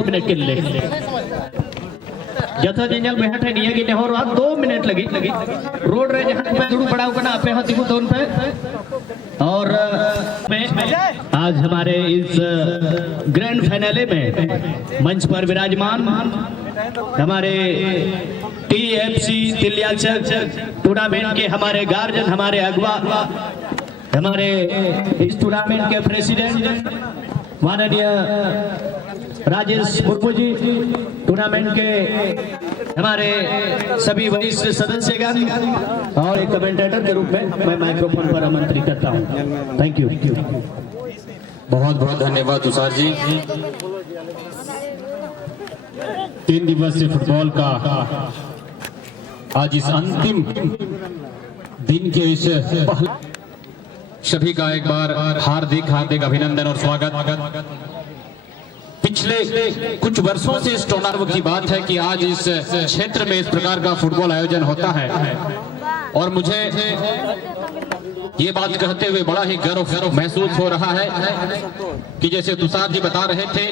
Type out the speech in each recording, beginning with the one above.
2 minute के लिए जथा जेंजल बेहट है निया की नेहर 2 मिनट लगी रोड रे जहां पे दुड़ू पड़ाव करना अपे हाथी को दोन पे और आज हमारे इस ग्रैंड फाइनले में मंच पर विराजमान हमारे टीएफसी तिलियाचक टूर्नामेंट के हमारे गार्जियन, हमारे अगवा, हमारे इस टूर्नामेंट के प्रेसिडेंट माननीय राजेश मुर्मू जी, टूर्नामेंट के हमारे सभी वरिष्ठ सदस्यगण और एक कमेंटेटर के रूप में मैं माइक्रोफोन पर आमंत्रित करता हूं। Thank you. बहुत बहुत धन्यवाद तुषार जी। 3 दिवसीय फुटबॉल का आज इस अंतिम दिन के इस सभी का एक बार हार्दिक हार्दिक अभिनंदन और स्वागत। पिछले कुछ वर्षों से इस टूर्नामेंट की बात है कि आज इस क्षेत्र में इस प्रकार का फुटबॉल आयोजन होता है और मुझे ये बात कहते हुए बड़ा ही गर्व महसूस हो रहा है कि जैसे तुषार जी बता रहे थे,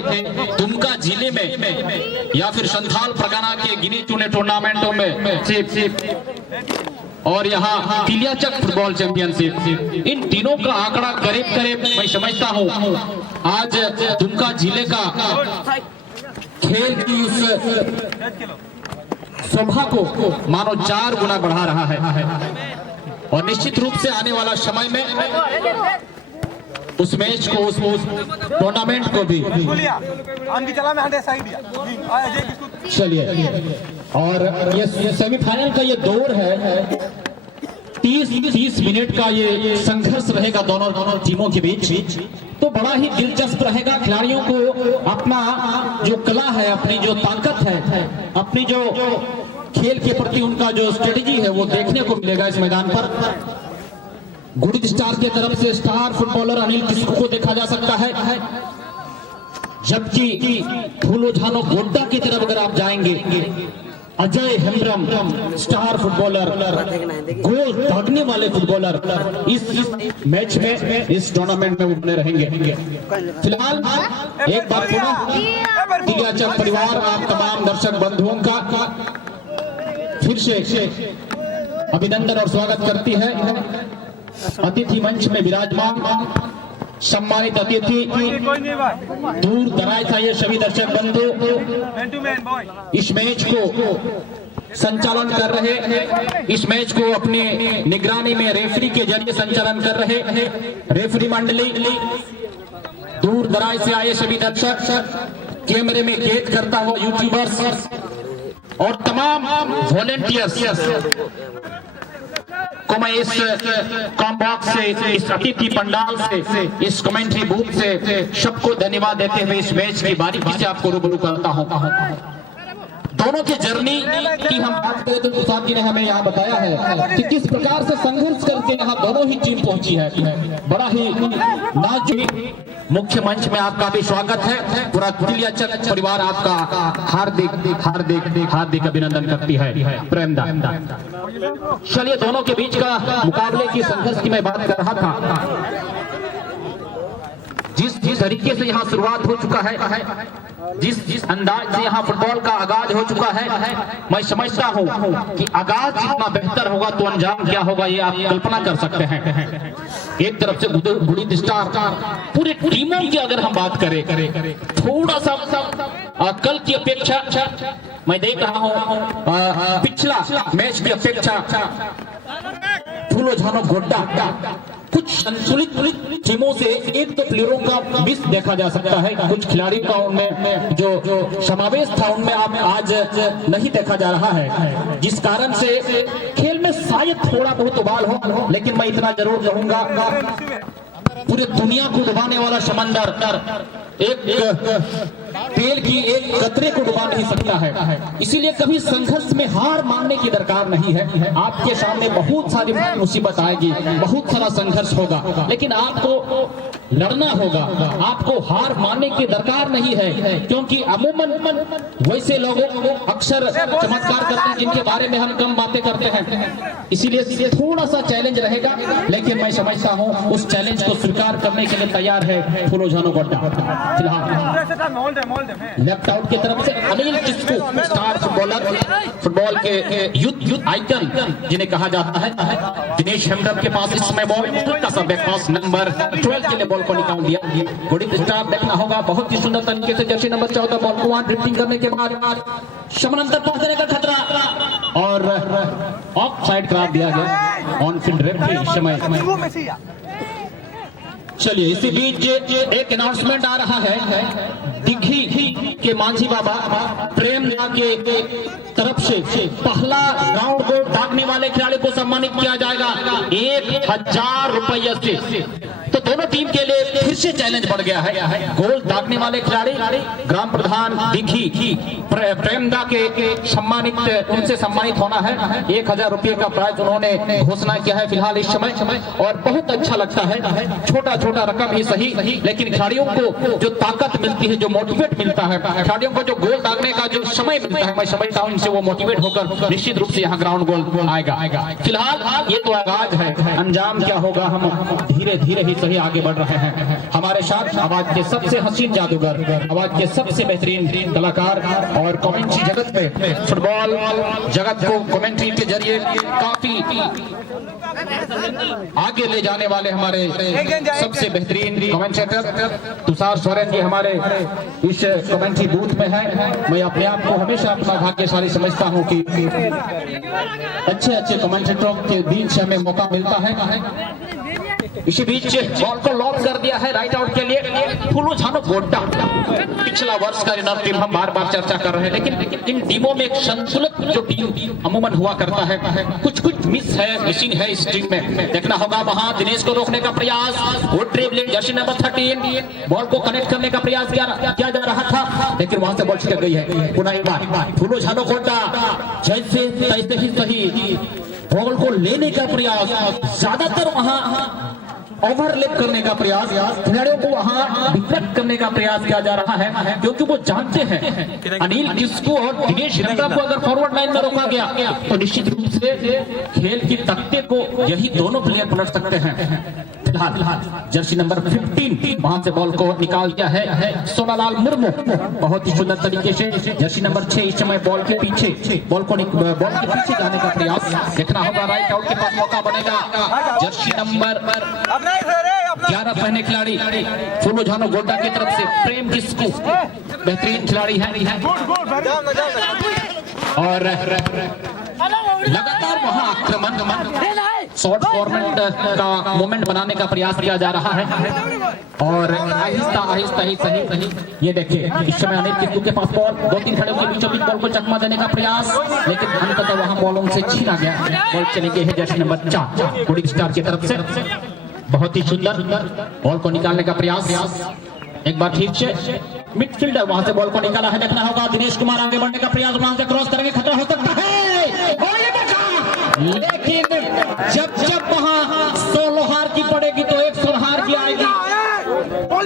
दुमका जिले में या फिर संथाल परगना के गिने चुने टूर्नामेंटों में और यहाँ तिलियाचक फुटबॉल चैंपियनशिप, इन तीनों का आंकड़ा करीब करीब मैं समझता हूँ आज दुमका जिले का खेल की उस शोभा को मानो 4 गुना बढ़ा रहा है और निश्चित रूप से आने वाला समय में उस मैच को, उस टूर्नामेंट को भी चलिए। और ये सेमीफाइनल का ये दौर है, 30 मिनट का ये संघर्ष रहेगा दोनों टीमों के बीच। तो बड़ा ही दिलचस्प रहेगा। खिलाड़ियों को अपना जो कला है, अपनी जो ताकत है, अपनी जो खेल के प्रति उनका जो स्ट्रेटेजी है वो देखने को मिलेगा इस मैदान पर। गुड़ी स्टार की तरफ से स्टार फुटबॉलर अनिल किस्कू को देखा जा सकता है, जबकि फूलो झानो गोड्डा की तरफ अगर आप जाएंगे, अजय हेम्ब्रम स्टार फुटबॉलर, गोल दागने वाले फुटबॉलर इस मैच में, इस टूर्नामेंट में वो बने रहेंगे। फिलहाल एक बार पुनः तिलियाचक परिवार, आप तमाम दर्शक बंधुओं का फिर से अभिनंदन और स्वागत करती है। अतिथि मंच में विराजमान सम्मानित अतिथि, दूर दराज से ये सभी दर्शक बंधु इस मैच को संचालन कर रहे, इस मैच को अपनी निगरानी में रेफरी के जरिए संचालन कर रहे रेफरी मंडली, दूर दराज से आए सभी दर्शक, कैमरे में कैद करता हुआ यूट्यूबर्स और तमाम वॉलेंटियर्स को मैं इस कॉम्बॉक्स से, इस अतिथि पंडाल से, इस कमेंट्री बूथ से सबको धन्यवाद देते हुए इस मैच की बारीकी से आपको रूबरू करता हूं। दोनों की जर्नी की हम बात करें तो तुषार जी ने हमें यहाँ बताया है कि किस प्रकार से संघर्ष करके यहाँ दोनों ही टीम पहुंची है। बड़ा ही नाजुक मुख्य मंच में आपका भी स्वागत है। पूरा तिलियाचक परिवार आपका हार्दिक हार्दिक हार्दिक अभिनंदन करती है। प्रेमदान। चलिए, दोनों के बीच का मुकाबले की संघर्ष की मैं बात कर रहा था। जिस तरीके से यहाँ शुरुआत हो चुका है, जिस अंदाज से यहाँ फुटबॉल का आगाज हो चुका है, मैं समझता हूँ कि आगाज जितना बेहतर होगा तो अंजाम क्या होगा ये आप कल्पना कर सकते हैं। एक तरफ से गुड़ी स्टार, पूरी टीमों की अगर हम बात करें थोड़ा सा कल की अपेक्षा मैं देख रहा हूँ पिछला मैच की अपेक्षा फूलो झानो गोड्डा कुछ संतुलित टीमों से एक तो प्लेयरों का मिस देखा जा सकता है, कुछ खिलाड़ियों का उनमें जो समावेश था उनमें आज नहीं देखा जा रहा है, जिस कारण से खेल में शायद थोड़ा बहुत उबाल हो। लेकिन मैं इतना जरूर कहूंगा, पूरी दुनिया को डुबाने वाला समंदर एक तेल की एक कतरे को डुबा नहीं सकता है। इसीलिए कभी संघर्ष में हार मानने की दरकार नहीं है। आपके सामने बहुत सारी मुसीबत आएगी, बहुत सारा संघर्ष होगा, लेकिन आपको लड़ना होगा, आपको हार मानने की दरकार नहीं है। क्योंकि अमूमन वैसे लोगों को अक्सर चमत्कार करते हैं जिनके बारे में हम कम बातें करते हैं। इसीलिए थोड़ा सा चैलेंज रहेगा, लेकिन मैं समझता हूँ उस चैलेंज को स्वीकार करने के लिए तैयार है फूलो झानो गोड्डा। फिलहाल लेफ्ट आउट की तरफ से Anil Kisku, star footballer, football के यूथ आइकन जिन्हें कहा जाता है। दिनेश हेम्ब्रम के पास इस समय बॉल, हल्का सा बैकपास नंबर 12 के लिए बॉल को निकाल दिया। गुडिंग स्टार देखना होगा, बहुत ही सुंदर तरीके से जर्सी नंबर 14 बॉल को वहां ड्रिफ्टिंग करने के बाद समानांतर पास देने का खतरा और ऑफ साइड करार दिया गया ऑन फील्ड रेफरी इस समय। चलिए इसी बीच एक अनाउंसमेंट आ रहा है, दिघी के मांझी बाबा प्रेम के तरफ से पहला राउंड को दागने वाले खिलाड़ी को सम्मानित किया जाएगा 1000 रुपये से। तो दोनों टीम के लिए फिर से चैलेंज बढ़ गया है। गोल दागने वाले खिलाड़ी ग्राम प्रधान दिघी प्रेमदा के सम्मानित, उनसे सम्मानित होना है। 1000 रुपये का प्राइज उन्होंने घोषणा किया है फिलहाल इस समय, और बहुत अच्छा लगता है। छोटा छोटा रकम ही सही, लेकिन खिलाड़ियों को जो ताकत मिलती है, जो मोटिवेट मिलता है, खिलाड़ियों को जो गोल दागने का जो समय मिलता है, मैं समझता हूँ इनसे वो मोटिवेट होकर निश्चित रूप से यहाँ ग्राउंड गोल आएगा। फिलहाल ये तो आगाज है, अंजाम क्या होगा हम धीरे धीरे ही सही आगे बढ़ रहे हैं। हमारे साथ आवाज के सबसे हसीन जादूगर, आवाज के सबसे बेहतरीन कलाकार और कमेंट्री जगत में, फुटबॉल जगत को कमेंट्री के जरिए काफी आगे ले जाने वाले हमारे सबसे बेहतरीन कमेंटेटर तुषार सोरेन जी हमारे इस कमेंट्री बूथ में है। मैं अपने आप को हमेशा अपना भाग्यशाली समझता हूं कि अच्छे अच्छे कमेंटेटरों के बीच हमें मौका मिलता है। इसी बीच बॉल को लॉक कर दिया है राइट आउट के लिए फुलो झानो गोड्डा। पिछला वर्ष का रनर टीम हम बार बार चर्चा कर रहे हैं, लेकिन इन टीमों में एक संतुलित जो टीम अमूमन हुआ करता है, कुछ कुछ मिसिंग है इस टीम में। देखना होगा वहां दिनेश को रोकने का प्रयास, good dribbling, Jersey number 13 ball को कनेक्ट करने का प्रयास किया जा रहा था, लेकिन वहां से बॉल छिटक गई है। पुनः एक बार फुलो झानो गोड्डा जैसे तैसे ही सही बॉल को लेने का प्रयास, ज्यादातर वहां ओवरलैप करने का प्रयास, खिलाड़ियों को वहां डिफेक्ट करने का प्रयास किया जा रहा है, क्योंकि वो जानते हैं अनिल किस्कू और दिनेश हेम्ब्रम को अगर फॉरवर्ड लाइन में रोका गया तो निश्चित रूप से खेल की तख्ते को यही दोनों प्लेयर पलट सकते हैं। फिलहाल जर्सी नंबर 15 वहां से बॉल को निकाल दिया है सोनालाल मुर्मू, बहुत ही सुंदर तरीके से। जर्सी नंबर 6 इस समय बॉल के पीछे, बॉल के पीछे जाने का प्रयास, देखना होगा राइट आउट के पास मौका बनेगा। जर्सी नंबर 11 पहने खिलाड़ी फुलो झानो गोड्डा की तरफ से प्रेम किस्कू बेहतरीन खिलाड़ी है, और लगातार वहां आक्रमण शॉर्ट फॉर्मेट का मोमेंट बनाने का प्रयास किया जा रहा है, और आहिस्ता आहिस्ता ही सही ये देखिए इस समय अनिल किस्कू के पास बॉल, 2-3 खिलाड़ियों के बीचों बीच बॉल को चकमा देने का प्रयास, लेकिन अंततः वहां बॉल उनसे छीना गया। बॉल चली गई है जर्सी नंबर 4 गुडिंग स्टार की तरफ से। बहुत ही सुंदर बॉल को निकालने का प्रयास, एक बार ठीक से मिडफील्डर वहां से बॉल को निकाला है। देखना होगा दिनेश कुमार आगे बढ़ने का प्रयास, वहां से क्रॉस करेंगे, खतरा हो सकता है, लेकिन जब वहां 100 लोहार की पड़ेगी तो 100 हार की आएगी।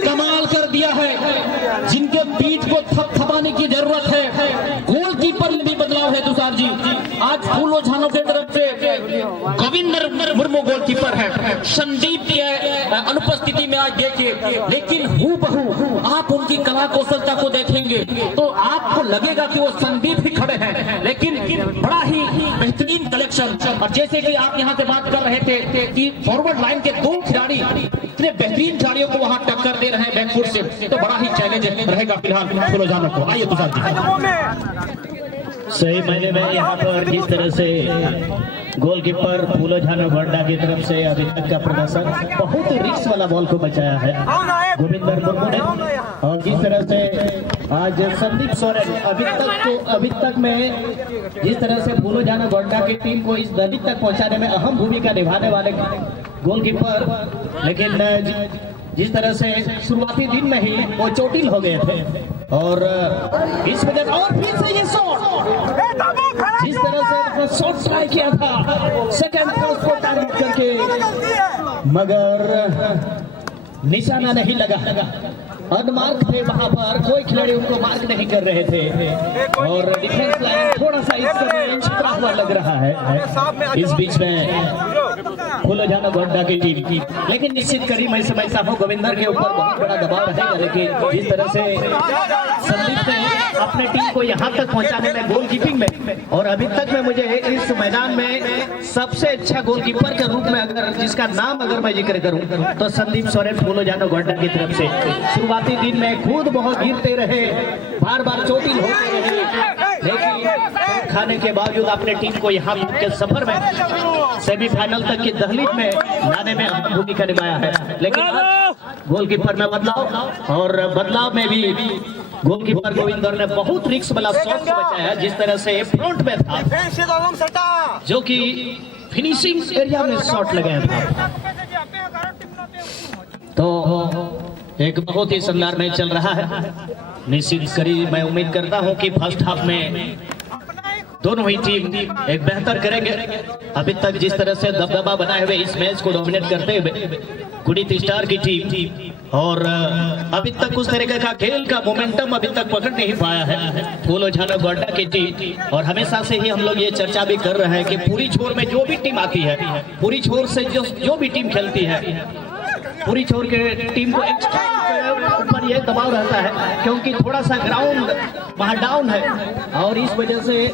कमाल कर दिया है, जिनके पीठ को थपथपाने की जरूरत है। गोलकीपर में भी बदलाव है तुषार जी, आज फुलो झानो की तरफ से गोविंदर मुर्मू गोलकीपर है, संदीप की अनुपस्थिति में आज देखिए, लेकिन हूबहू आप उनकी कला कौशलता को देखेंगे तो आपको लगेगा कि वो संदीप ही खड़े हैं, लेकिन बड़ा ही बेहतरीन कलेक्शन। और जैसे कि आप यहाँ से बात कर रहे थे कि फॉरवर्ड लाइन के 2 खिलाड़ी इतने बेहतरीन खिलाड़ियों को वहां टक्कर दे रहे हैं बैकफुट से, तो बड़ा ही चैलेंज रहेगा फिलहाल फुलो झानो को। आइए तुषार जी। सही मायने में यहाँ पर जिस तरह से गोलकीपर फुलो झानो गोड्डा की तरफ से अभी तक का प्रदर्शन, बहुत रिस्क वाला बॉल को बचाया है गोविंदर मुर्मू ने, और जिस तरह से आज संदीप सोरेन अभी तक में जिस तरह से फुलो झानो गोड्डा की टीम को इस दर्जे तक पहुंचाने में अहम भूमिका निभाने वाले गोलकीपर, लेकिन जिस तरह से शुरुआती दिन में ही वो चोटिल हो गए थे, और इस वजह और फिर से ये शॉट, जिस तरह से शॉट ट्राई किया था सेकंड पोस्ट को टारगेट करके, मगर निशाना नहीं लगा, अनमार्क थे वहां पर, कोई खिलाड़ी उनको मार्क नहीं कर रहे थे, और डिफेंस लाइन थोड़ा सा इस समय छिपरा हुआ लग रहा है। इस बीच में फूलोजानो गोड्डा की टीम। लेकिन निश्चित करी मैं समझता हूँ गोविंदर के ऊपर बहुत बड़ा दबाव रहेगा, लेकिन जिस तरह से संदीप ने अपने टीम को यहाँ तक पहुँचाने में गोलकीपिंग में, और अभी तक में मुझे इस मैदान में सबसे अच्छा गोलकीपर के रूप में अगर जिसका नाम अगर मैं जिक्र करूं तो संदीप सोरेन फूलोजानो गोड्डा की तरफ से। शुरुआती दिन में खुद बहुत गिरते रहे, बार बार चोटिल होते रहे, लेकिन खाने के बावजूद अपने टीम को यहाँ के सफर में सेमीफाइनल तक की दहलीज में लाने में अहम भूमिका निभाया है। लेकिन गोलकीपर में बदलाव, और बदलाव में भी गोलकीपर गोविंदर ने बहुत रिस्क वाला शॉट से बचाया, जिस तरह से फ्रंट में था जो कि फिनिशिंग एरिया में शॉट लगाया था। तो एक बहुत ही शानदार मैच चल रहा है। निश्चित करी मैं उम्मीद करता हूं कि फर्स्ट हाफ में दोनों ही टीम एक बेहतर करेंगे। अभी तक जिस तरह से दबदबा बनाए हुए इस मैच को डोमिनेट करते हुए कुड़ित स्टार की टीम, और अभी तक उस तरीके का खेल का मोमेंटम अभी तक पकड़ नहीं पाया है फूलोजानो गोड्डा की टीम। और हमेशा से ही हम लोग ये चर्चा भी कर रहे हैं कि पूरी छोर में जो भी टीम आती है, पूरी छोर से जो भी टीम खेलती है, पूरी छोर के टीम को ऊपर ये दबाव रहता है क्योंकि थोड़ा सा ग्राउंड वहाँ डाउन है, और इस वजह से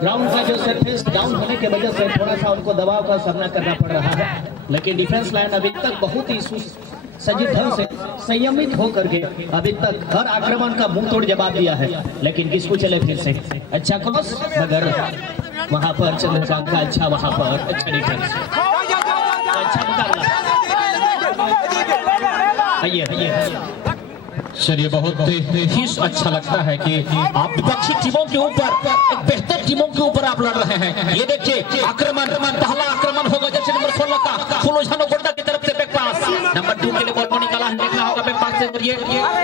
ग्राउंड का जो सरफेस डाउन होने की वजह से थोड़ा सा उनको दबाव का सामना करना पड़ रहा है। लेकिन डिफेंस लाइन अभी तक बहुत ही सजीव ढंग से संयमित होकर के अभी तक हर आक्रमण का मुंह तोड़ जवाब दिया है। लेकिन किसको चले फिर से अच्छा क्रॉस, मगर वहां पर चंद्रकांत का अच्छा, वहां पर अच्छा डिफेंस, अच्छा मुकाबला। चलिए, बहुत ही अच्छा लगता है कि आप विपक्षी टीमों के ऊपर, एक बेहतर टीमों के ऊपर आप लड़ रहे हैं। ये देखिए आक्रमण, पहला आक्रमण होगा जैसे नंबर 16 का फूलोजानो गोड्डा की तरफ से बैक पास, नंबर 2 के लिए बॉल को निकाला है, देखना होगा बैक पास से करिए,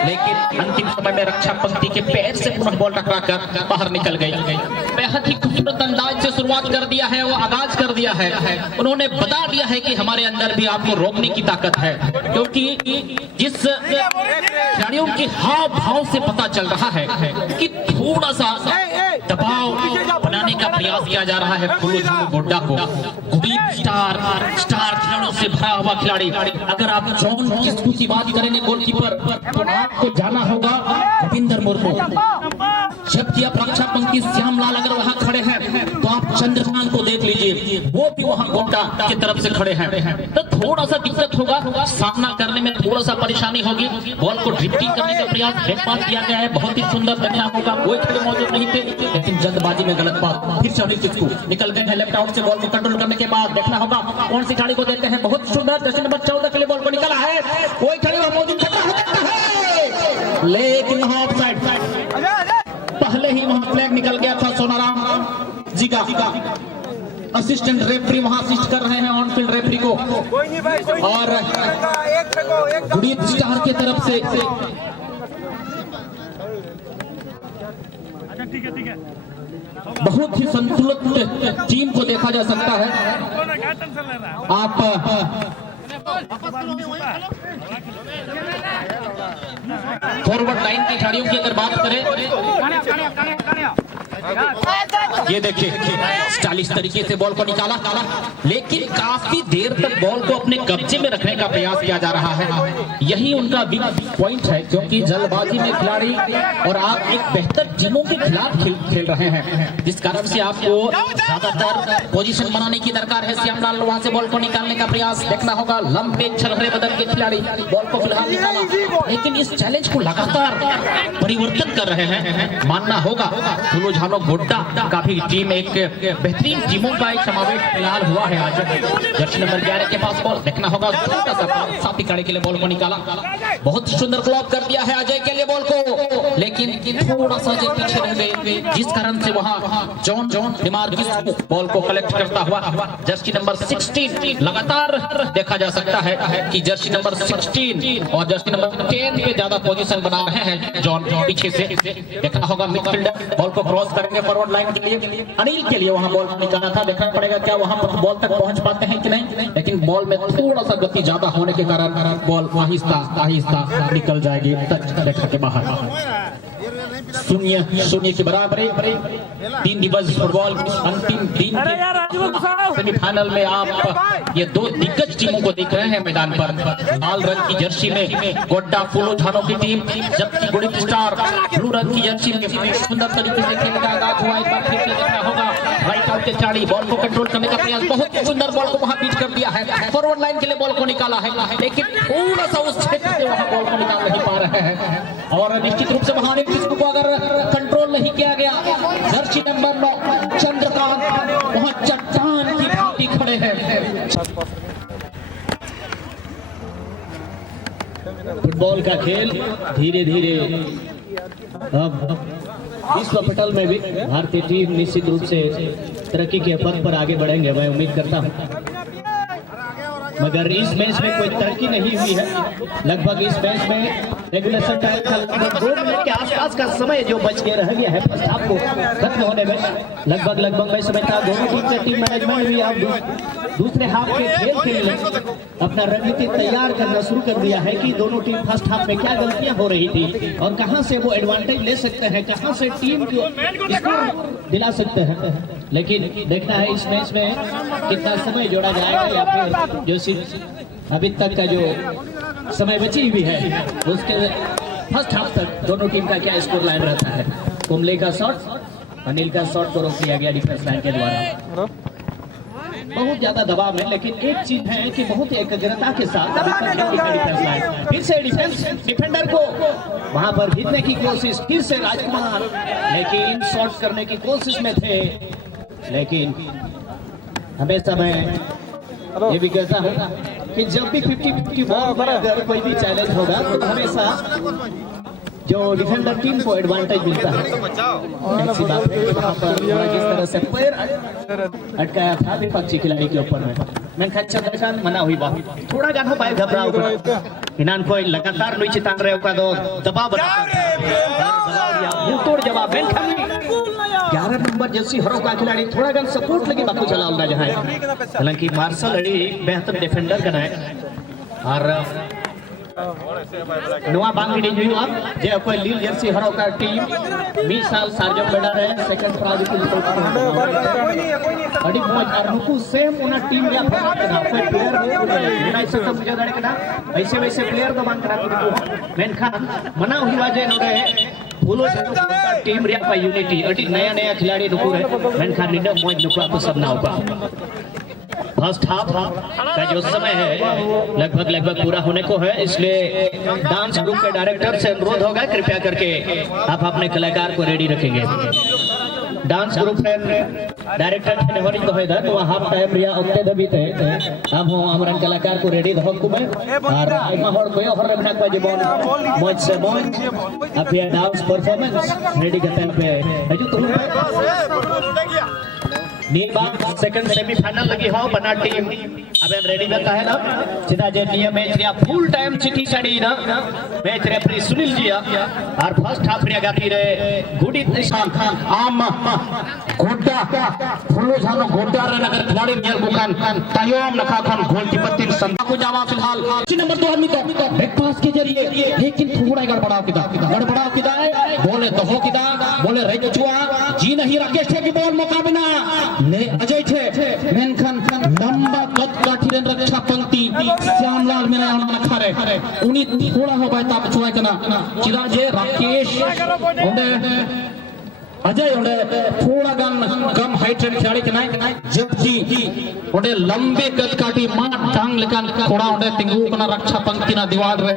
लेकिन अंतिम समय में रक्षा पंक्ति के पैर से पुनः बॉल टकराकर बाहर निकल गई। बेहद ही खूबसूरत अंदाज से शुरुआत कर दिया है, वो आगाज कर दिया है। उन्होंने बता दिया है कि हमारे अंदर भी आपको रोकने की ताकत है, क्योंकि जिस खिलाड़ियों के हाव भाव से पता चल रहा है कि थोड़ा सा दबाव बनाने का प्रयास किया जा रहा है फूलोजानो गोड्डा को। स्टार खिलाड़ियों से भरा हुआ खिलाड़ी, अगर आप जॉन किस्कू की बात करेंगे गोलकीपर, तो आपको जाना होगा गोविंदर मुर्मू। जबकि आप रक्षा पंक्ति श्यामलाल अगर वहां खड़े हैं तो आप चंद्रकांत को देख लीजिए, वो भी वहां गोड्डा की तरफ से खड़े हैं। तो थोड़ा सा दिक्कत होगा, सामना करने में थोड़ा सा परेशानी होगी। बॉल को ड्रिफ्टिंग करने का प्रयास बैक पास किया गया है, बहुत ही सुंदर देखना होगा। कोई खड़े मौजूद नहीं थे, लेकिन जल्दबाजी में गलत बात। फिर से किसको निकल गए हैं लेफ्ट आउट से, बॉल को कंट्रोल करने के बाद देखना होगा कौन सी खिलाड़ी को देते हैं। बहुत सुंदर जैसे नंबर 14 के लिए बॉल को निकाला है, कोई खड़े मौजूद है, लेकिन वहां ऑफसाइड, पहले ही वहां फ्लैग निकल गया था। सोनाराम जी का असिस्टेंट रेफरी वहां असिस्ट कर रहे हैं ऑन फील्ड रेफरी को, और कुड़ित स्टार की तरफ से बहुत ही संतुलित टीम को देखा जा सकता है। आप फॉरवर्ड लाइन की खिलाड़ियों की अगर बात करें, ये देखिए स्टाइलिश तरीके से बॉल को निकाला, लेकिन काफी देर तक बॉल को अपने कब्जे में रखने का प्रयास किया जा रहा है। यही उनका बिग पॉइंट है, क्योंकि जल्दबाजी में खिलाड़ी और आप एक बेहतर टीमों के खिलाफ खेल रहे हैं, जिस कारण से आपको ज्यादातर पोजीशन बनाने की दरकार है। श्यामलाल वहां से बॉल को निकालने का प्रयास देखना होगा, लंबे छलहरे बदन के खिलाड़ी बॉल को फिलहाल निकाला, लेकिन इस चैलेंज को लगातार परिवर्तन कर रहे हैं। मानना होगा फूलोजानो गोड्डा काफी टीम, एक बेहतरीन टीमों का एक समावेश फिलहाल हुआ है आज। जर्सी नंबर 11 के पास बॉल देखना होगा, छोटा सा साथी खिलाड़ी के लिए बॉल को निकाला, बहुत ही सुंदर क्लॉप कर दिया है अजय के लिए बॉल को, लेकिन थोड़ा सा अजय पीछे रह गए, जिस कारण से वहां जॉन डिमार्किस बॉल को कलेक्ट करता हुआ जर्सी नंबर 16 लगातार देखा जा सकता है कि जर्सी नंबर 16 और जर्सी नंबर 10 पे ज्यादा पोजीशन बना रहे हैं जॉन पीछे से। देखना होगा मिडफील्डर बॉल को क्रॉस करेंगे फॉरवर्ड लाइन के लिए, अनिल के लिए वहां बॉल निकाला था, देखना पड़ेगा क्या वहां पर बॉल तक पहुंच पाते हैं कि नहीं, लेकिन बॉल में थोड़ा सा गति ज्यादा होने के कारण बॉल आहिस्ता आहिस्ता निकल जाएगी टच रेखा के बाहर। 0-0 के बराबर है। 3 दिवस फुटबॉल की अंतिम दिन के सेमीफाइनल में आप ये दो दिग्गज टीमों को देख रहे हैं मैदान पर। लाल रंग की जर्सी में गोड्डा फूलो झानो की टीम, जबकि गुड़ित स्टार ब्लू रंग की जर्सी में सुंदर तरीके से खेलने का आगाज हुआ। एक बार फिर से देखना होगा राइट आउट के चाड़ी बॉल को कंट्रोल करने का प्रयास, बहुत सुंदर बॉल को वहां बीट कर दिया है। फॉरवर्ड लाइन के लिए बॉल को निकाला है, लेकिन थोड़ा सा उस क्षेत्र से वहां बॉल को निकाल नहीं पा रहे हैं। और निश्चित रूप से वहां को अगर कंट्रोल नहीं किया गया, जर्सी नंबर 9 चंद्रकांत वहां चट्टान की भांति खड़े हैं। फुटबॉल का खेल धीरे धीरे अब विश्व पटल में भी भारतीय टीम निश्चित रूप से तरक्की के पथ पर आगे बढ़ेंगे, मैं उम्मीद करता हूं। मगर इस मैच में कोई तरक्की नहीं हुई है। लगभग इस मैच में रेगुलेशन टाइम का लगभग 2 मिनट के आसपास का समय जो बच के रह गया है फर्स्ट हाफ को खत्म होने में। लगभग मैं समझता दोनों टीम से टीम मैनेजमेंट भी अब दूसरे हाफ के खेल के लिए अपना रणनीति तैयार करना शुरू कर दिया है कि दोनों टीम फर्स्ट हाफ में क्या गलतियां हो रही थी और कहां से वो एडवांटेज ले सकते हैं, कहां से टीम को स्कोर दिला सकते हैं। लेकिन देखना है इस मैच में कितना समय जोड़ा जाएगा या फिर जो अभी तक का जो समय बची हुई है उसके फर्स्ट हाफ तक दोनों टीम का क्या स्कोर लाइन रहता है। कुंबले का शॉट, अनिल का शॉट को रोक लिया गया डिफेंस लाइन के द्वारा। बहुत ज्यादा दबाव है, लेकिन एक चीज है कि बहुत एकाग्रता के साथ अभी तक डिफेंस लाइन फिर से डिफेंडर को वहां पर जीतने की कोशिश, फिर से राजकुमार लेकिन शॉट करने की कोशिश में थे। लेकिन हमेशा मैं ये भी कहता हूँ कि जब भी 50-50 बॉल पर अगर कोई भी चैलेंज होगा तो हमेशा जो डिफेंडर टीम को एडवांटेज मिलता है। ऐसी बात है कि वहाँ पर जिस तरह से पैर अटकाया था विपक्षी खिलाड़ी के ऊपर में मैं अच्छा दर्शन मना हुई बात थोड़ा गाना पाए घबराओ इनान कोई लगातार नुई चितांग रहे का दो दबाव तोड़ जवाब 11 नंबर जर्सी हरों का खिलाड़ी थोड़ा गन सपोर्ट लगी बापू चलाओ ना जहाँ हालांकि मार्शल अड़ी बेहतर डिफेंडर का है और नुआ बांगड़ी जो आप जे कोई लील जर्सी हरों का टीम 20 साल सार्जम बेड़ा रहे सेकंड प्राइज अड़ी मौज और नुकु सेम उना टीम या फरक ना कोई प्लेयर यूनाइटेड से मुझे दाड़े कना वैसे प्लेयर तो बांग करा मेनखान मना हुआ जे नोडे फूलो टीम रिया का यूनिटी अड़ी नया खिलाड़ी नुकु रहे मेनखान निंदा मौज नुकु आपको सब ना होगा। फर्स्ट हाफ का जो समय है लगभग पूरा होने को है, इसलिए डांस ग्रुप के डायरेक्टर से अनुरोध होगा कृपया करके आप अपने कलाकार को रेडी रखेंगे। डांस ग्रुप के डायरेक्टर ने हमारी तो है था तो हाफ टाइम रिया उतने दबी थे हम हो हमारे कलाकार को रेडी रहो को में और माहौल को और रखना को जीवन मौज से मौज अब ये डांस परफॉर्मेंस रेडी करते हैं पे जो तुम नीलबाग सेकंड सेमीफाइनल लगी हो बना टीम अब रेडी रहता है ना चिदा जे नियम मैच रिया फुल टाइम चिठी चढ़ी ना मैच रेफरी सुनील जी और फर्स्ट हाफ रिया गाती रहे गुडी निशान खान आम गोड्डा फुल्लो झानो गोड्डा रे नगर खिलाड़ी near बुखान Tayom नखा Khan goalkeeper team संधा को जावा फिलहाल नंबर 2 आदमी को बैक पास के जरिए लेकिन थोड़ा गड़बड़ाव किदा बोले तो हो किदा बोले रह जुआ जी नहीं राकेश थे की बॉल मौका बिना ले अजय थे मेनखान लंबा कद काठिरेन रक्षा पंक्ति श्यामलाल मेरा नखा रे उनी थोड़ा हो बाय ताप छुआ कना चिदा जे राकेश ओंडे अजय ओंडे थोड़ा गन कम हाइट रेन खिलाड़ी कना जबकि ओंडे लंबे कद काठी मा टांग लेकान थोड़ा ओंडे तिंगु कना रक्षा पंक्ति ना दीवार रे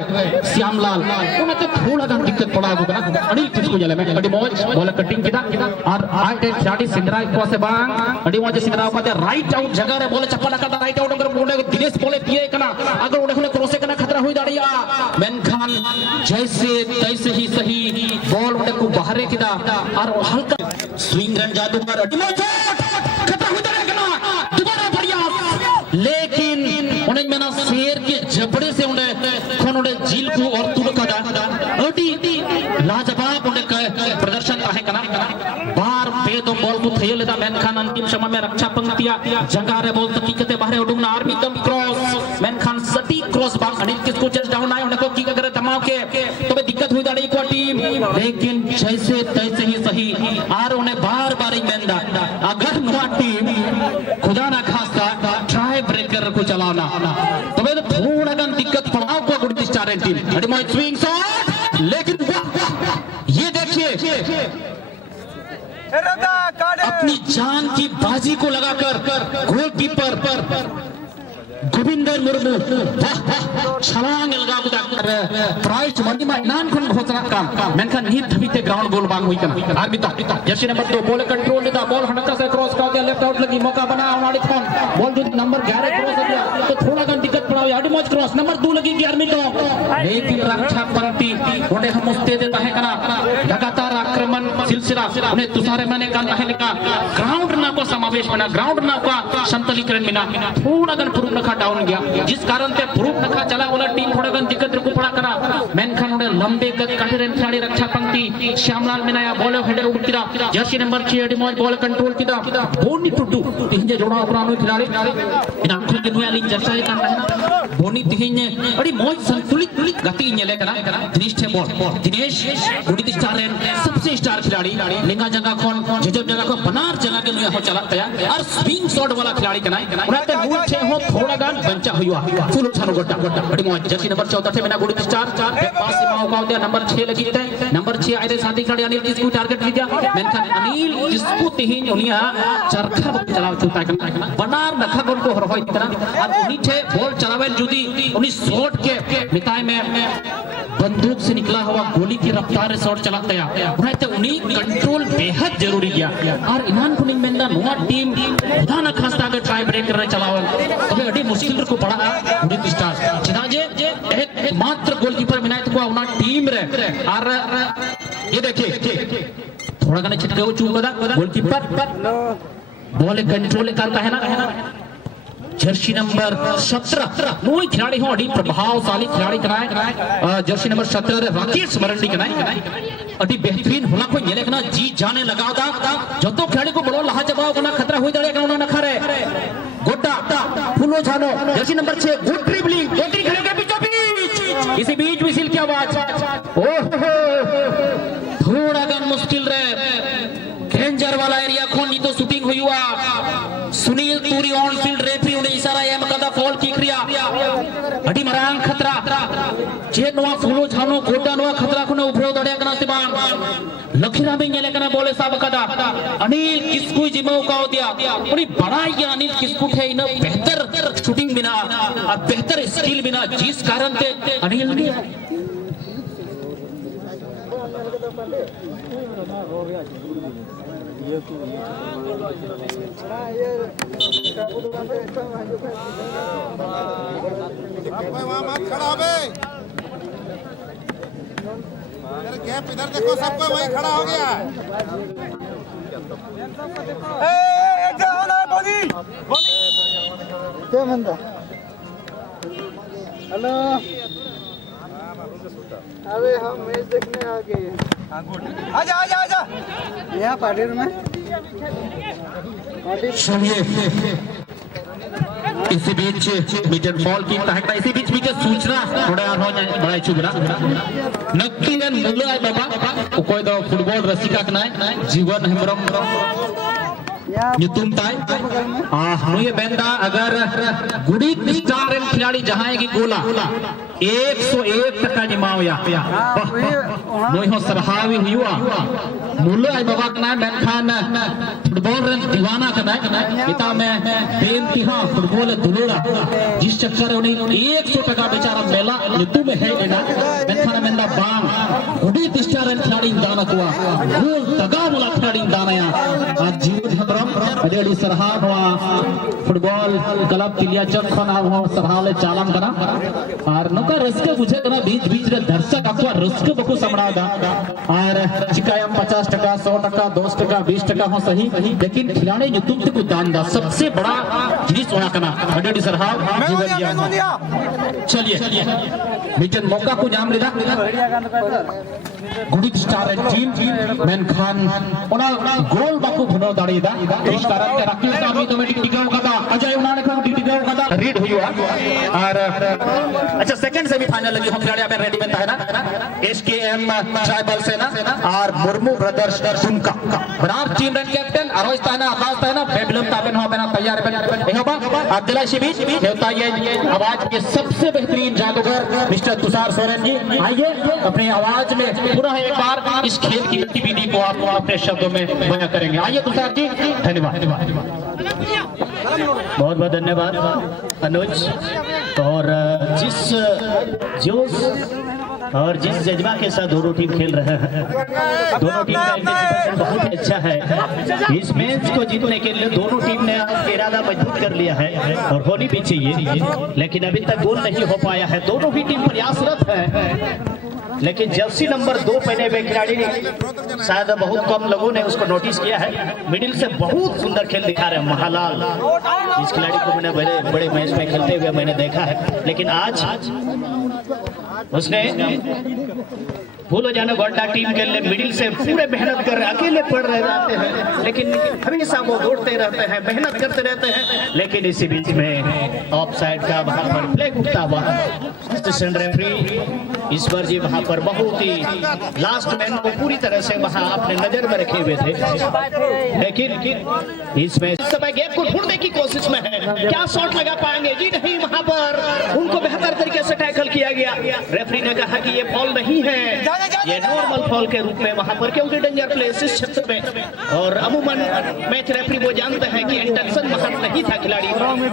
श्यामलाल उनते थोड़ा गन दिक्कत पड़ा गो कना अड़ी किसको जले में अड़ी मौज बॉल कटिंग किदा और हाइट रेन खिलाड़ी सिंगराय को से बांग अड़ी मौज सिंगराय को राइट आउट जगह रे बॉल चप्पा लगा राइट आउट अगर ओंडे दिनेश बॉल दिए कना अगर ओंडे खुले क्रॉस कना खतरा हुई दाड़िया मेनखान जैसे तैसे ही सही बॉल ओंडे को बाहर किदा और हल्का स्विंग रन जादूगर खतरा हुई दाड़िया कना दोबारा प्रयास लेकिन उन्हें मेना शेर के जबड़े से उन्हें खोनोडे झील को और तुड़का दा अटी लाजवाब उन्हें प्रदर्शन आहे कना बार पे तो बॉल को थये लेदा मेनखान अंतिम समय में रक्षा पंक्तिया जगह रे बॉल तक किते बाहर उडुंगना आर्मी दम क्रॉस मेनखान सटी क्रॉस बांग अनिल किसको चेस डाउन आए उनको की अगर दमाव के तो दिक्कत हुई दाड़ी को टीम लेकिन जैसे तैसे ही सही आर उन्हें बार-बार ही मेंदा अगर नवा टीम खुदा ना खास्ता ट्राई ब्रेकर को चलाना तो थोड़ा गन दिक्कत पड़ाव को गुड स्टार टीम अरे मोय स्विंग शॉट लेकिन ये देखिए अपनी जान की बाजी को लगाकर गोलकीपर गोविंदर मुर्मू छलांग लगा प्राइज मनी में इनाम खन घोषणा का मेनखान नीत धबीते ग्राउंड गोल बांग हुई कना आर बिता जर्सी नंबर 2 बॉल कंट्रोल लेता बॉल हनका से क्रॉस कर दिया लेफ्ट आउट लगी मौका बना हमारे फोन बॉल जो नंबर 11 क्रॉस हो गया तो थोड़ा गन दिक्कत पड़ा याडी मौज क्रॉस नंबर 2 लगी 11 तो लेकिन रक्षा पंक्ति ओंडे हम मुस्ते देता है कना लगातार आक्रमण सिलसिला उन्हें तुसारे माने का का ग्राउंड ना को समावेश बना ग्राउंड ना का संतुलीकरण बिना थोड़ा गन प्रूफ नखा डाउन गया जिस कारण से प्रूफ नखा चला वाला टीम थोड़ा गन दिक्कत को पड़ा करा मेनखान उन्हें लंबे कद काटेरन खिलाड़ी रक्षा पंक्ति श्यामलाल मीनाया बॉल हेडर उड़तीरा जर्सी नंबर 6 एडिमोज बॉल कंट्रोल किदा बोनी टुडू तिहिंजे जोड़ा उपरानो खिलाड़ी इन आंखों के नुया लिंग जर्सा kan रहना बोनी तिहिंजे अड़ी मोज संतुलित गति नेले करा दिनेश थे बॉल दिनेश गुडी स्टार सबसे स्टार खिलाड़ी लिंगा जगह कौन जजब जगह को बनार जगह के नुया हो चला तया और स्विंग शॉट वाला खिलाड़ी कना उनाते मूल छे हो थोड़ा गान बंचा हुआ फुल छानो गोटा बड़ी मोज जर्सी नंबर 14 थे बिना गुडी स्टार पास से मौका दिया नंबर 6 लगी थे नंबर 6 आए साथी खिलाड़ी अनिल किसको टारगेट किया मेनखान अनिल किसको तिहिंज उनिया चरखा चलाव चुता कना बनार नखा गोल को हरहोय इतना और उनी छे बॉल चलावे जुदी उनी शॉट के मिताय में बंदूक से निकला हुआ गोली की रफ्तार शॉट चलाते हैं उन्हें उनी कंट्रोल बेहद जरूरी गया और इनान कुनिंग मेंदा नोआ टीम खुदा ना खास्ता के ट्राई ब्रेक करने चलावन तबे अड़ी मुश्किल को पड़ा गुडी स्टार चिना जे एक मात्र गोलकीपर मिनायत को उना टीम रे और ये देखिए थोड़ा गने छिटके चूक गोलकीपर बॉल कंट्रोल करता है ना जर्सी नंबर 17 नोई खिलाड़ी हो अड़ी प्रभावशाली खिलाड़ी कनाए जर्सी नंबर 17 रे राकेश मरंडी कनाए अड़ी बेहतरीन होला को नेले कना जी जाने लगावदा जतो खिलाड़ी को बड़ो लहा जबाव कना खतरा होई दड़े कना न खरे गोटा फुलो जानो Jersey number 6 good dribbling entry खिलाड़ी के बीचों बीच इसी बीच विसिल की आवाज ओहो थोड़ा गन मुश्किल रे डेंजर वाला एरिया खोन नी तो शूटिंग हुई हुआ Sunil Turi on field referee उन्हें इशारा एम कदा फॉल की क्रिया अडी मरांग खतरा जे नवा फुलो झानो गोटा नवा खतरा को उभरो दड़िया कना सिबांग लखीरा में नेले कना बोले साब कदा अनिल किसको जिमो का दिया उनी बड़ा या अनिल किसको थे इन बेहतर शूटिंग बिना और बेहतर स्किल बिना जिस कारण से अनिल ने खड़ा हो बे गैप इधर देखो सबको वहीं खड़ा हो गया क्या बंदा हेलो अरे हम मैच देखने आ गए आजा आजा आजा यहाँ पार्टी में इसी बीच मीटर बॉल की तहकता इसी बीच मीटर सूचना थोड़ा हो जाए बड़ा चुबना नक्की गन मुल्ला है बाबा कोई तो फुटबॉल रसिका कनाए जीवन हेम्ब्रम नितुम ताई ये बेंदा अगर गुडी स्टार खिलाड़ी जहां की गोला 101% जिमावया नोई हो सरहावी हुआ मुल्ला है बाबा कनाए मेनखान फुटबॉल रन दीवाना कनाए इता में बेनती हां फुटबॉल दुलोड़ा जिस चक्कर में उन्हें 100% बेचारा मेला नितुम है लेना मेनखान मेंदा बांग गुडी स्टार खिलाड़ी दाना हुआ गोल तगा मुला खिलाड़ी दाना आज जीवन हेम्ब्रम अडेडी सरहाव हुआ फुटबॉल क्लब तिलिया चक खना हुआ सरहाले चालम कना और नका रस्के बुझे कना बीच बीच रे दर्शक आपको रस्के बको समड़ादा और चिकायम 50% 100% 2% 20% हो सही लेकिन खिलाड़ी युतुम को दान दा सबसे बड़ा जिनिस होना कना अडेडी सरहाव जीवन दिया चलिए मीटन मौका को जाम लेदा गुडी स्टार टीम मेनखान ओना गोल बाको भनो दाड़ीदा इस कारण के राकेश आमी तो टिकाव कदा अजय उनाने को टिकाव कदा रीड हुई और अच्छा सेकंड सेमीफाइनल लगी हम खिलाड़ी में रेडी में है ना एसकेएम ट्राइबल सेना और मुर्मू ब्रदर्स दुमका बराबर टीम रन कैप्टन अरोज ताना आकाश ताना बेबलम ताबन हो बना तैयार बन एहोबा अब्दुल्ला शिबीज होता ये आवाज के सबसे बेहतरीन जादूगर मिस्टर तुषार सोरेन जी आइए अपनी आवाज में पुनः एक बार इस खेल की गतिविधि को आप अपने शब्दों में बयां करेंगे। आइए तुषार जी, धन्यवाद। बहुत बहुत धन्यवाद अनुज। और जिस जोश और जिस जज्बा के साथ दोनों टीम खेल रहे हैं, दोनों टीम का एंटीसिपेशन बहुत ही अच्छा है। इस मैच को जीतने के लिए दोनों टीम ने इरादा मजबूत कर लिया है और होनी भी चाहिए, लेकिन अभी तक गोल नहीं हो पाया है। दोनों ही टीम प्रयासरत है, लेकिन जर्सी नंबर 2 पहने हुए खिलाड़ी शायद बहुत कम लोगों ने उसको नोटिस किया है। मिडिल से बहुत सुंदर खेल दिखा रहे हैं महालाल। इस खिलाड़ी को मैंने बड़े बड़े मैच में खेलते हुए मैंने देखा है, लेकिन आज उसने भूलो जानो गोड्डा टीम के लिए मिडिल से पूरे मेहनत कर रहे, अकेले पड़ रहे जाते हैं, लेकिन हमेशा वो दौड़ते रहते हैं, मेहनत करते रहते हैं। लेकिन इसी बीच में ऑफ साइड का वहां पर फ्लैग उठता हुआ असिस्टेंट रेफरी ईश्वर जी वहां पर बहुत ही लास्ट मैन को पूरी तरह से वहां अपने नजर में रखे हुए थे, लेकिन इसमें इस समय गेम को ढूंढने की कोशिश में है। क्या शॉट लगा पाएंगे? जी नहीं, वहां पर उनको बेहतर तरीके से टैकल किया गया। रेफरी ने कहा कि ये फॉल नहीं है, ये नॉर्मल फॉल के रूप में वहां पर, क्योंकि डेंजर प्लेस इस क्षेत्र में, और अमूमन मैच रेफरी वो जानते हैं कि इंटेंशन वहां नहीं था खिलाड़ी,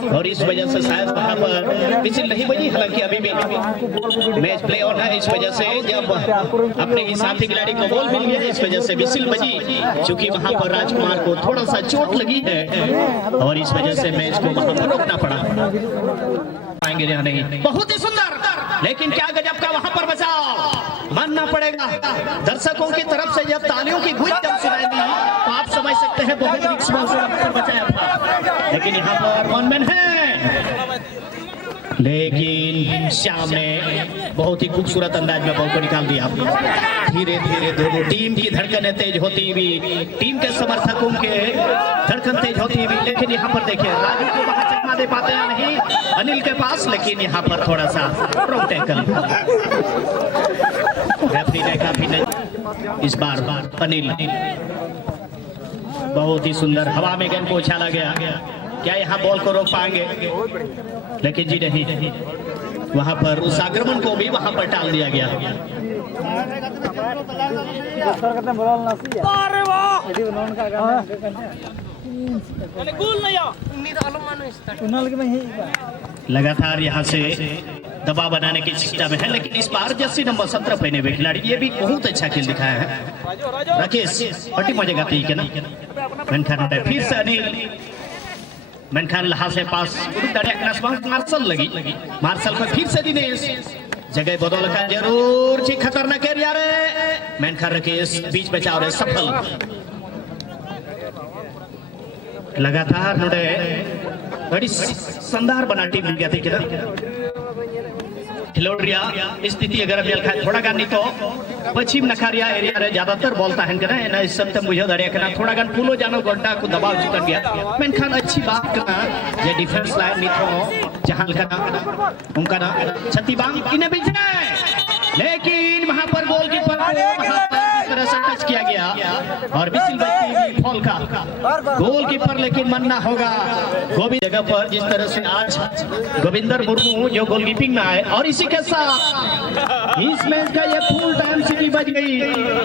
और इस वजह से शायद वहां पर विजिल नहीं बजी। हालांकि अभी भी मैच प्ले ऑन है, इस वजह से जब अपने ही साथी खिलाड़ी को बॉल मिल गया, इस वजह से विजिल बजी, चूंकि वहां पर राजकुमार को थोड़ा सा चोट लगी है और इस वजह से मैच को वहां पर रोकना पड़ा। पाएंगे या नहीं? बहुत ही सुंदर, लेकिन क्या गजब का वहां पर बचाव मानना पड़ेगा। दर्शकों की तरफ से जब तालियों की गूंज जब सुनाई दी तो आप समझ सकते हैं बहुत रिक्स में उसे बचाया था, लेकिन यहाँ पर वनमैन है। लेकिन श्याम ने बहुत ही खूबसूरत अंदाज में बॉल को निकाल दिया। धीरे धीरे दोनों टीम की धड़कनें तेज होती हुई, टीम के समर्थकों के धड़कन तेज होती हुई, लेकिन यहाँ पर देखिए राजू को वहां चकमा दे पाते हैं नहीं अनिल के पास, लेकिन यहाँ पर थोड़ा सा रॉन्ग टैकल रेफरी ने काफी नहीं। इस बार अनिल बहुत ही सुंदर हवा में गेंद को उछाला गया, क्या यहाँ बॉल को रोक पाएंगे? लेकिन जी नहीं, वहां पर उस आक्रमण को भी वहां पर टाल दिया गया। लगातार यहाँ से दबाव बनाने की चेष्टा में है, लेकिन इस बार जर्सी नंबर 17 पहने हुए खिलाड़ी ये भी बहुत अच्छा खेल दिखाया है। राकेश पट्टी मजेगा ठीक है ना? मेनखान फिर से अनिल, मेनखान लहा से पास मार्शल लगी, मार्शल को फिर से दिनेश, जगह बदल का जरूर जी खतरनाक एरिया रे। मेनखान राकेश बीच बचाव रहे सफल। लगातार नोडे बड़ी शानदार बना टीम मिल गया थी किधर खिलौड़िया स्थिति अगर मेल खाए थोड़ा गान नहीं तो पश्चिम नखारिया एरिया रे ज्यादातर बोलता है ना ना इस सब मुझे दरिया करना थोड़ा गान फूलो जानो गोड्डा को दबाव चुका गया। मेनखान अच्छी बात करना ये डिफेंस लाइन नहीं तो जहां का उनका ना छत्तीबांग इन्हें भी जाए, लेकिन वहां पर गोलकीपर तरह से टच किया गया और विसिल बजती हुई फॉल का गोलकीपर, लेकिन मानना होगा गोविंद जगह पर जिस तरह से आज गोविंदर मुर्मू जो गोलकीपिंग में आए, और इसी के साथ इस मैच का ये फुल टाइम सिटी बज गई,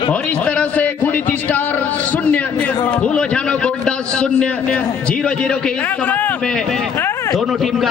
और इस तरह से गुड़ित स्टार 0 फूलो जानो गोड्डा 0-0 के इस समाप्ति में दोनों टीम का